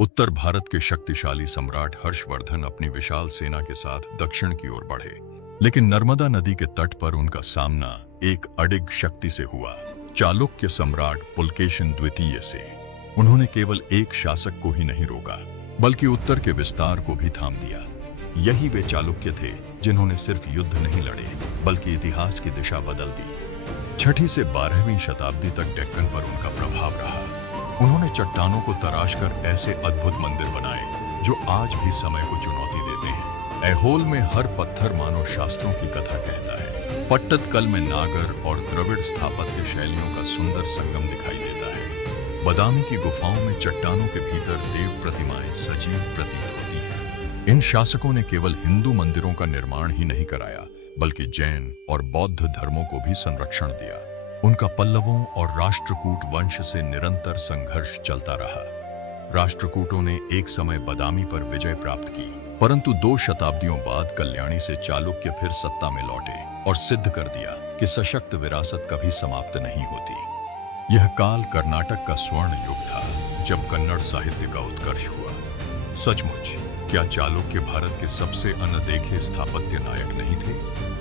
उत्तर भारत के शक्तिशाली सम्राट हर्षवर्धन अपनी विशाल सेना के साथ दक्षिण की ओर बढ़े, लेकिन नर्मदा नदी के तट पर उनका सामना एक अडिग शक्ति से हुआ, चालुक्य सम्राट पुलकेशिन द्वितीय से। उन्होंने केवल एक शासक को ही नहीं रोका, बल्कि उत्तर के विस्तार को भी थाम दिया। यही वे चालुक्य थे जिन्होंने सिर्फ युद्ध नहीं लड़े, बल्कि इतिहास की दिशा बदल दी। 6वीं से 12वीं शताब्दी तक डेक्कन पर उनका प्रभाव रहा। उन्होंने चट्टानों को तराशकर ऐसे अद्भुत मंदिर बनाए जो आज भी समय को चुनौती देते हैं। ऐहोल में हर पत्थर मानो शास्त्रों की कथा कहता है। पट्टदकल में नागर और द्रविड़ स्थापत्य शैलियों का सुंदर संगम दिखाई देता है। बदामी की गुफाओं में चट्टानों के भीतर देव प्रतिमाएं सजीव प्रतीत होती हैं। इन शासकों ने केवल हिंदू मंदिरों का निर्माण ही नहीं कराया, बल्कि जैन और बौद्ध धर्मों को भी संरक्षण दिया। उनका पल्लवों और राष्ट्रकूट वंश से निरंतर संघर्ष चलता रहा। राष्ट्रकूटों ने एक समय बदामी पर विजय प्राप्त की, परंतु 2 शताब्दियों बाद कल्याणी से चालुक्य फिर सत्ता में लौटे और सिद्ध कर दिया कि सशक्त विरासत कभी समाप्त नहीं होती। यह काल कर्नाटक का स्वर्ण युग था, जब कन्नड़ साहित्य का उत्कर्ष हुआ। सचमुच, क्या चालुक्य भारत के सबसे अनदेखे स्थापत्य नायक नहीं थे?